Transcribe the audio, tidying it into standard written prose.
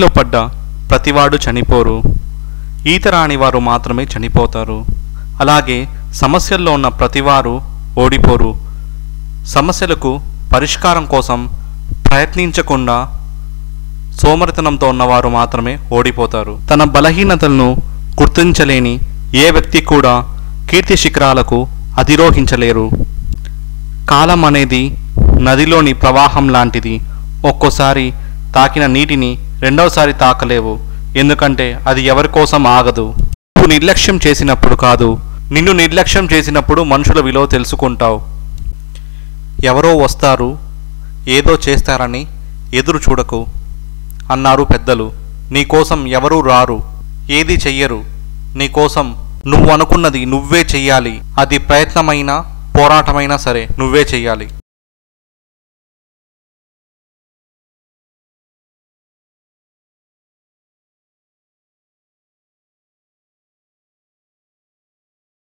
నీటిలో పడ్డ ప్రతివాడు చనిపోరు, ఈత రాని వారు మాత్రమే చనిపోతారు. అలాగే సమస్యల్లో ఉన్న ప్రతివారు ఓడిపోరు. సమస్యలకు పరిష్కారం కోసం ప్రయత్నించకుండా సోమరితనంతో ఉన్నవారు మాత్రమే ఓడిపోతారు. తన బలహీనతలను గుర్తించలేని ఏ వ్యక్తి కూడా కీర్తి శిఖరాలకు అధిరోహించలేరు. కాలం అనేది నదిలోని ప్రవాహం లాంటిది. ఒక్కోసారి తాకిన నీటిని రెండవసారి తాకలేవు, ఎందుకంటే అది ఎవరి కోసం ఆగదు. నువ్వు నిర్లక్ష్యం చేసినప్పుడు కాదు, నిన్ను నిర్లక్ష్యం చేసినప్పుడు మనుషుల విలువ తెలుసుకుంటావు. ఎవరో వస్తారు, ఏదో చేస్తారని ఎదురు చూడకు అన్నారు పెద్దలు. నీకోసం ఎవరూ రారు, ఏది చెయ్యరు. నీకోసం నువ్వు అనుకున్నది నువ్వే చెయ్యాలి. అది ప్రయత్నమైనా పోరాటమైనా సరే నువ్వే చెయ్యాలి.